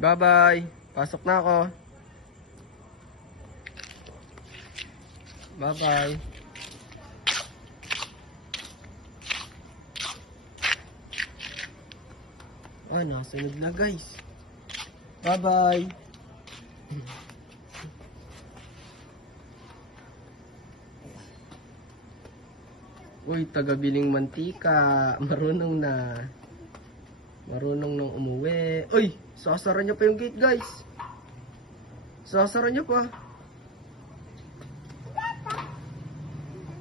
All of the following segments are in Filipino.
Bye-bye. Pasok na ako. Bye-bye. Ah, nakasunod na guys. Bye-bye. Uy, taga-biling mantika. Marunong na. Marunong nang umuwi. Uy, sasara niya pa yung gate guys. Sasara niya pa.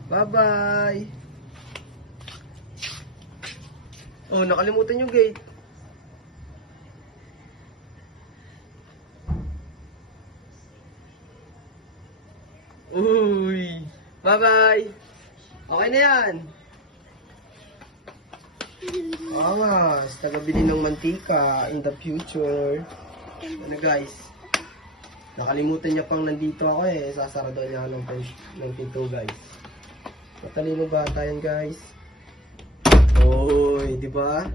Bye-bye. Oh, nakalimutan yung gate. Uy. Bye-bye. Okay na yan. Angas. Taga-bili ng mantika in the future. Ano guys? Nakalimutan niya pang nandito ako eh. Sasara daw niya ng pinto guys. Matalino bata yan guys. Oy, di ba?